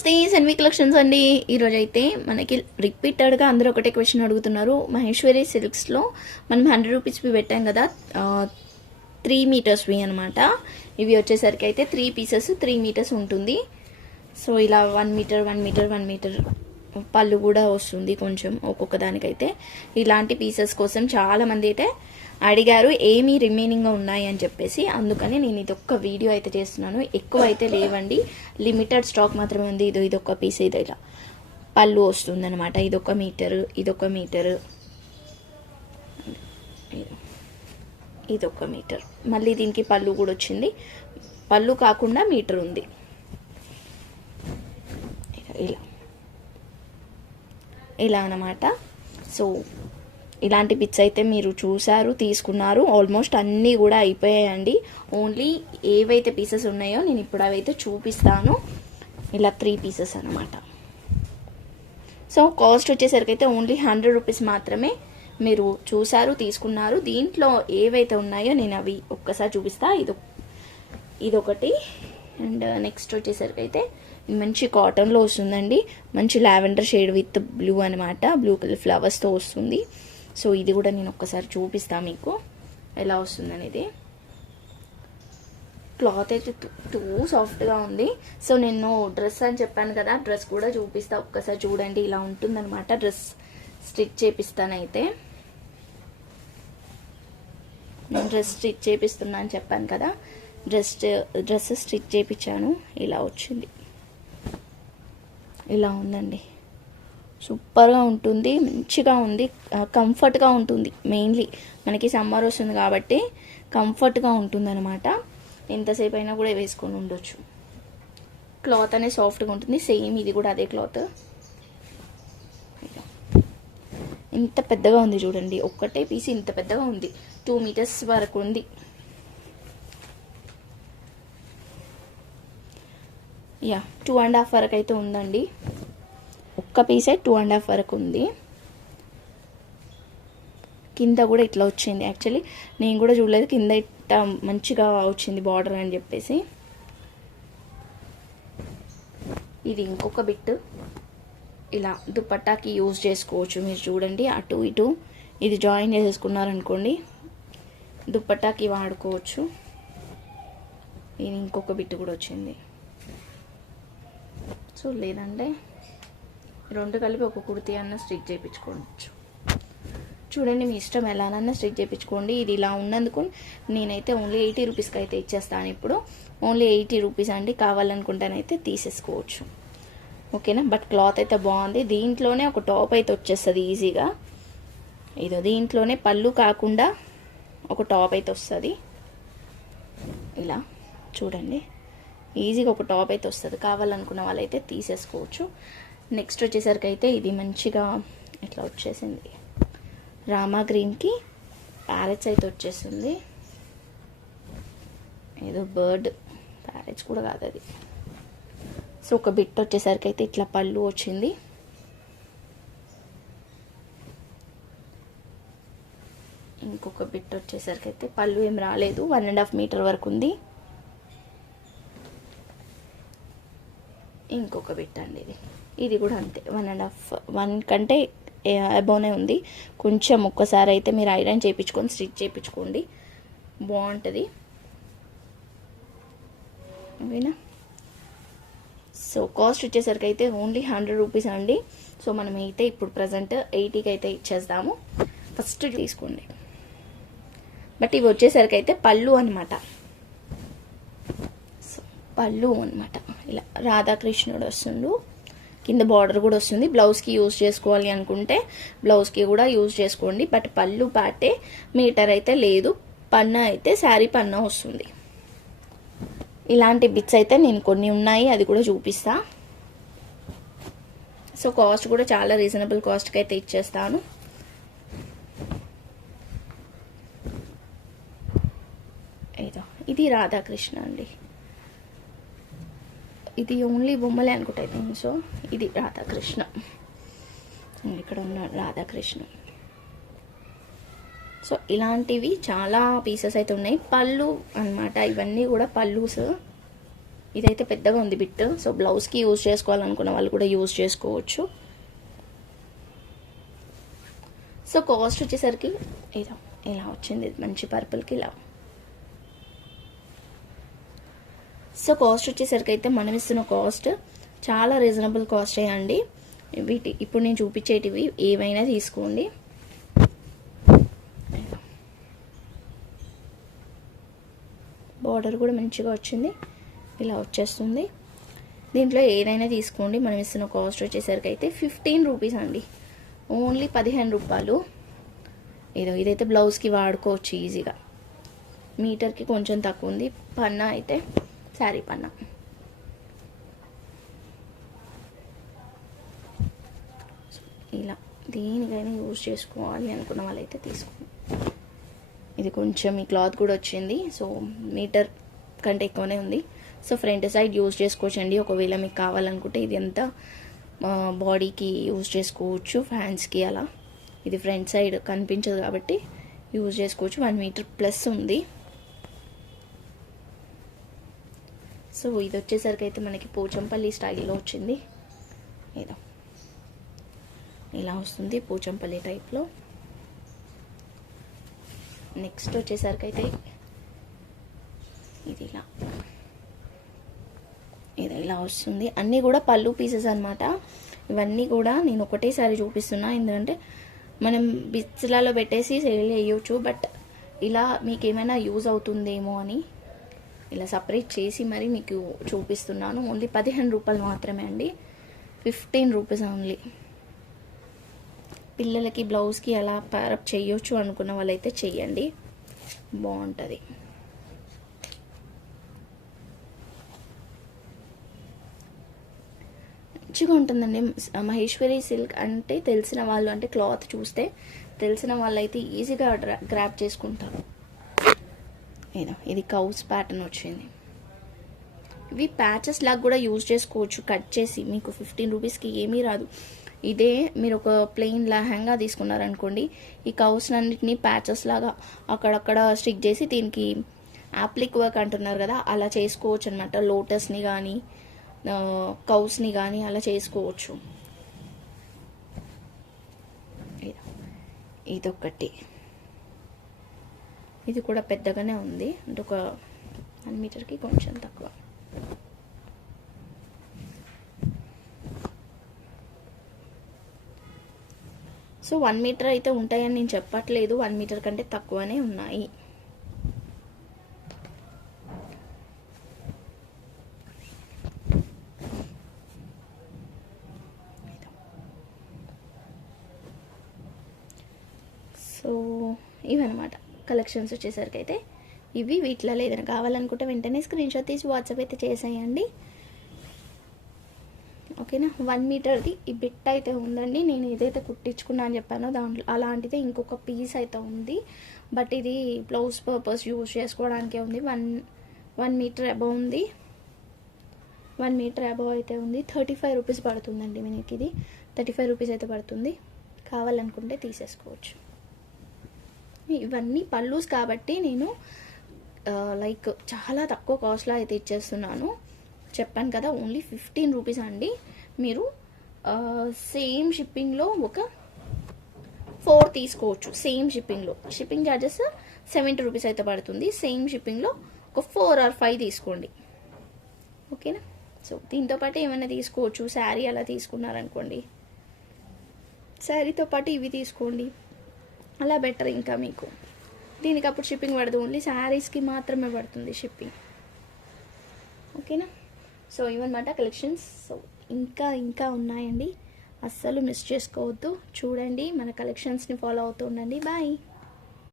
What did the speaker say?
నమస్తే సన్వి కలెక్షన్స్ అండి. ఈరోజు అయితే మనకి రిపీటెడ్గా అందరూ ఒకటే క్వశ్చన్ అడుగుతున్నారు. మహేశ్వరి సిల్క్స్లో మనం 100 రూపీస్వి పెట్టాం కదా, 3 మీటర్స్వి అనమాట. ఇవి వచ్చేసరికి అయితే 3 పీసెస్ 3 మీటర్స్ ఉంటుంది. సో ఇలా 1 మీటర్ 1 మీటర్ 1 మీటర్ పళ్ళు కూడా వస్తుంది కొంచెం ఒక్కొక్క దానికైతే. ఇలాంటి పీసెస్ కోసం చాలామంది అయితే అడిగారు ఏమీ రిమైనింగ్గా ఉన్నాయి అని చెప్పేసి. అందుకని నేను ఇదొక్క వీడియో అయితే చేస్తున్నాను. ఎక్కువ అయితే లేవండి, లిమిటెడ్ స్టాక్ మాత్రమే ఉంది. ఇదొక పీస్ ఇది ఇలా పళ్ళు వస్తుంది అనమాట. ఇదొక మీటరు, ఇదొక మీటరు, ఇదొక మీటర్. మళ్ళీ దీనికి పళ్ళు కూడా వచ్చింది. పళ్ళు కాకుండా మీటర్ ఉంది ఇలా అన్నమాట. సో ఇలాంటి పిక్స్ అయితే మీరు చూసారు, తీసుకున్నారు. ఆల్మోస్ట్ అన్నీ కూడా అయిపోయాయండి. ఓన్లీ ఏవైతే పీసెస్ ఉన్నాయో నేను ఇప్పుడు అవైతే చూపిస్తాను. ఇలా 3 పీసెస్ అనమాట. సో కాస్ట్ వచ్చేసరికి అయితే ఓన్లీ 100 రూపీస్ మాత్రమే. మీరు చూసారు, తీసుకున్నారు. దీంట్లో ఏవైతే ఉన్నాయో నేను అవి ఒక్కసారి చూపిస్తా. ఇదొకటి. అండ్ నెక్స్ట్ వచ్చేసరికి అయితే మంచి కాటన్లో వస్తుందండి. మంచి లావెండర్ షేడ్ విత్ బ్లూ అనమాట. బ్లూ కలర్ ఫ్లవర్స్తో వస్తుంది. సో ఇది కూడా నేను ఒక్కసారి చూపిస్తాను మీకు ఎలా వస్తుంది అనేది. క్లాత్ అయితే టూ సాఫ్ట్గా ఉంది. సో నేను డ్రెస్ అని చెప్పాను కదా, డ్రెస్ కూడా చూపిస్తా. ఒక్కసారి చూడండి, ఇలా ఉంటుందన్నమాట. డ్రెస్ స్టిచ్ చేపిస్తానైతే. నేను డ్రెస్ స్టిచ్ చేపిస్తున్నా అని చెప్పాను కదా, డ్రెస్ స్టిచ్ చేయించాను. ఇలా వచ్చింది, ఇలా ఉందండి. సూపర్గా ఉంటుంది, మంచిగా ఉంది, కంఫర్ట్గా ఉంటుంది. మెయిన్లీ మనకి సమ్మర్ వస్తుంది కాబట్టి కంఫర్ట్గా ఉంటుంది అనమాట. ఎంతసేపు అయినా కూడా వేసుకొని ఉండొచ్చు. క్లాత్ అనేది సాఫ్ట్గా ఉంటుంది. సేమ్ ఇది కూడా అదే క్లాత్. ఇంత పెద్దగా ఉంది చూడండి, ఒక్కటే పీస్ ఇంత పెద్దగా ఉంది. 2 మీటర్స్ వరకు ఉంది. యా 2.5 వరకు అయితే ఉందండి. ఒక్క పీసే 2.5 వరకు ఉంది. కింద కూడా ఇట్లా వచ్చింది. యాక్చువల్లీ నేను కూడా చూడలేదు, కింద ఇట్లా మంచిగా వచ్చింది బార్డర్ అని చెప్పేసి. ఇది ఇంకొక బిట్. ఇలా దుపట్టాకి యూజ్ చేసుకోవచ్చు మీరు. చూడండి, అటు ఇటు ఇది జాయిన్ చేసేసుకున్నారనుకోండి, దుపట్టాకి వాడుకోవచ్చు. ఇది ఇంకొక బిట్ కూడా వచ్చింది. సో లేదంటే 2 కలిపి ఒక కుర్తీ అన్న స్టిచ్ చేయించుకోవచ్చు. చూడండి, మీ ఇష్టం ఎలానన్నా స్టిచ్ చేయించుకోండి. ఇది ఇలా ఉన్నందుకు నేనైతే ఓన్లీ 80 రూపీస్కి అయితే ఇచ్చేస్తాను. ఇప్పుడు ఓన్లీ 80 రూపీస్ అండి. కావాలనుకుంటానైతే తీసేసుకోవచ్చు. ఓకేనా. బట్ క్లాత్ అయితే బాగుంది. దీంట్లోనే ఒక టాప్ అయితే వచ్చేస్తుంది ఈజీగా. దీంట్లోనే పళ్ళు కాకుండా ఒక టాప్ అయితే వస్తుంది. ఇలా చూడండి, ఈజీగా ఒక టాప్ అయితే వస్తుంది. కావాలనుకున్న వాళ్ళైతే తీసేసుకోవచ్చు. నెక్స్ట్ వచ్చేసరికి అయితే ఇది మంచిగా ఇట్లా వచ్చేసింది. రామా గ్రీన్కి ప్యారెట్స్ అయితే వచ్చేసింది. ఏదో బర్డ్, ప్యారెట్స్ కూడా కాదు అది. సో ఒక బిట్ వచ్చేసరికి అయితే ఇట్లా పళ్ళు వచ్చింది. ఇంకొక బిట్ వచ్చేసరికి అయితే పళ్ళు ఏం రాలేదు. 1.5 మీటర్ వరకు ఉంది. ఇంకొక బిట్ అండి. ఇది కూడా అంతే, 1 కంటే అబోనే ఉంది. కొంచెం ఒక్కసారి అయితే మీరు ఐరన్ చేయించుకొని స్టిచ్ చేయించుకోండి, బాగుంటుంది. ఓకేనా. సో కాస్ట్ వచ్చేసరికి అయితే ఓన్లీ 100 రూపీస్ అండి. సో మనం అయితే ఇప్పుడు ప్రజెంట్ 80కి అయితే ఇచ్చేద్దాము. ఫస్ట్ తీసుకోండి. బట్ ఇవి వచ్చేసరికి అయితే పళ్ళు అనమాట. సో పళ్ళు అనమాట. ఇలా రాధాకృష్ణుడు వస్తుండు. కింద బార్డర్ కూడా వస్తుంది. బ్లౌజ్కి యూజ్ చేసుకోవాలి అనుకుంటే బ్లౌజ్కి కూడా యూజ్ చేసుకోండి. బట్ పళ్ళు పాటే మీటర్ అయితే లేదు. పన్నా అయితే శారీ పన్నా వస్తుంది. ఇలాంటి బిట్స్ అయితే నేను కొన్ని ఉన్నాయి, అది కూడా చూపిస్తా. సో కాస్ట్ కూడా చాలా రీజనబుల్ కాస్ట్కి అయితే ఇచ్చేస్తాను. ఇది రాధాకృష్ణ అండి. ఇది ఓన్లీ బొమ్మలే అనుకుంటా. సో ఇది రాధాకృష్ణ. ఇక్కడ ఉన్న రాధాకృష్ణ. సో ఇలాంటివి చాలా పీసెస్ అయితే ఉన్నాయి. పళ్ళు అన్నమాట. ఇవన్నీ కూడా పళ్ళుస్. ఇదైతే పెద్దగా ఉంది బిట్. సో బ్లౌజ్కి యూజ్ చేసుకోవాలనుకున్న వాళ్ళు కూడా యూజ్ చేసుకోవచ్చు. సో కాస్ట్ వచ్చేసరికి ఇలా వచ్చింది మంచి పర్పుల్కి ఇలా. సో కాస్ట్ వచ్చేసరికి అయితే మనం ఇస్తున్న కాస్ట్ చాలా రీజనబుల్ కాస్ట్ అండి. ఇప్పుడు నేను చూపించేటివి ఏవైనా తీసుకోండి. బార్డర్ కూడా మంచిగా వచ్చింది, ఇలా వచ్చేస్తుంది. దీంట్లో ఏదైనా తీసుకోండి. మనం ఇస్తున్న కాస్ట్ వచ్చేసరికి అయితే 15 రూపీస్ అండి, ఓన్లీ 15 రూపాయలు. ఇదైతే బ్లౌజ్కి వాడుకోవచ్చు ఈజీగా. మీటర్కి కొంచెం తక్కువ ఉంది. పన్నా అయితే శారీ పన్నా. ఇలా దేనికైనా యూజ్ చేసుకోవాలి అనుకున్న వాళ్ళైతే తీసుకోండి. ఇది కొంచెం ఈ క్లాత్ కూడా వచ్చింది, సో మీటర్ కంటే ఎక్కువనే ఉంది. సో ఫ్రంట్ సైడ్ యూజ్ చేసుకోవచ్చండి ఒకవేళ మీకు కావాలనుకుంటే. ఇది అంతా బాడీకి యూజ్ చేసుకోవచ్చు, ఫ్యాన్స్కి అలా. ఇది ఫ్రంట్ సైడ్ కనిపించదు కాబట్టి యూజ్ చేసుకోవచ్చు. 1 మీటర్ ప్లస్ ఉంది. సో ఇది వచ్చేసరికి అయితే మనకి పోచంపల్లి స్టైల్లో వచ్చింది. ఇలా వస్తుంది పోచంపల్లి టైప్లో. నెక్స్ట్ వచ్చేసరికి అయితే ఇది ఇలా వస్తుంది. అన్నీ కూడా పళ్ళు పీసెస్ అనమాట. ఇవన్నీ కూడా నేను ఒకటేసారి చూపిస్తున్నా, ఎందుకంటే మనం బిచ్లలో పెట్టేసి సేల్ చేయొచ్చు, బట్ ఇలా మీకు ఏమైనా యూజ్ అవుతుందేమో అని ఇలా సపరేట్ చేసి మరి మీకు చూపిస్తున్నాను. ఓన్లీ 15 రూపాయలు మాత్రమే అండి, 15 రూపీస్ ఓన్లీ. పిల్లలకి బ్లౌజ్కి అలా ప్యారప్ చేయొచ్చు అనుకున్న వాళ్ళైతే చెయ్యండి, బాగుంటుంది. మంచిగా ఉంటుందండి. మహేశ్వరి సిల్క్ అంటే తెలిసిన వాళ్ళు, అంటే క్లాత్ చూస్తే తెలిసిన వాళ్ళైతే ఈజీగా గ్రాప్ చేసుకుంటారు. ఇది కౌస్ ప్యాటర్న్ వచ్చింది. ఇవి ప్యాచెస్ లాగా కూడా యూజ్ చేసుకోవచ్చు కట్ చేసి. మీకు 15 రూపీస్కి ఏమీ రాదు. ఇదే మీరు ఒక ప్లెయిన్ లెహంగా తీసుకున్నారనుకోండి, ఈ కౌస్ అన్నిటిని ప్యాచెస్ లాగా అక్కడక్కడ స్టిక్ చేసి దీనికి యాప్లిక్ వర్క్ అంటున్నారు కదా, అలా చేసుకోవచ్చు అనమాట. లోటస్ని కానీ కౌస్ని కానీ అలా చేసుకోవచ్చు. ఇదొకటి, ఇది కూడా పెద్దగానే ఉంది, అంటే ఒక 1 మీటర్కి కొంచెం తక్కువ. సో 1 మీటర్ అయితే ఉంటాయని నేను చెప్పట్లేదు, 1 మీటర్ కంటే తక్కువనే ఉన్నాయి. సో ఇవన్నమాట కలెక్షన్స్ వచ్చేసరికి అయితే ఇవి. వీటిలో ఏదైనా కావాలనుకుంటే వెంటనే స్క్రీన్ షాట్ తీసి వాట్సాప్ అయితే చేసేయండి, ఓకేనా. 1 మీటర్ది ఈ బిట్ అయితే ఉందండి. నేను ఏదైతే కుట్టించుకున్నా అని చెప్పానో దాంట్లో అలాంటిదే ఇంకొక పీస్ అయితే ఉంది, బట్ ఇది బ్లౌజ్ పర్పస్ యూజ్ చేసుకోవడానికే ఉంది. 1 మీటర్ అబవ్ ఉంది, 1 మీటర్ అబవ్ అయితే ఉంది. 35 రూపీస్ పడుతుందండి మనకి. ఇది 35 రూపీస్ అయితే పడుతుంది. కావాలనుకుంటే తీసేసుకోవచ్చు. ఇవన్నీ పల్లూస్ కాబట్టి నేను లైక్ చాలా తక్కువ కాస్ట్లో అయితే ఇచ్చేస్తున్నాను. చెప్పాను కదా, ఓన్లీ 15 రూపీస్ అండి. మీరు సేమ్ షిప్పింగ్లో ఒక 4 తీసుకోవచ్చు. సేమ్ షిప్పింగ్లో షిప్పింగ్ ఛార్జెస్ 70 రూపీస్ అయితే పడుతుంది. సేమ్ షిప్పింగ్లో ఒక 4 or 5 తీసుకోండి, ఓకేనా. సో దీంతో పాటు ఏమైనా తీసుకోవచ్చు. శారీ అలా తీసుకున్నారనుకోండి, శారీతో పాటు ఇవి తీసుకోండి, అలా బెటర్. ఇంకా మీకు దీనికి అప్పుడు షిప్పింగ్ పడదు, ఓన్లీ శారీస్కి మాత్రమే పడుతుంది షిప్పింగ్, ఓకేనా. సో ఇవన్నమాట కలెక్షన్స్. సో ఇంకా ఉన్నాయండి, అస్సలు మిస్ చేసుకోవద్దు. చూడండి, మన కలెక్షన్స్ని ఫాలో అవుతూ ఉండండి. బాయ్.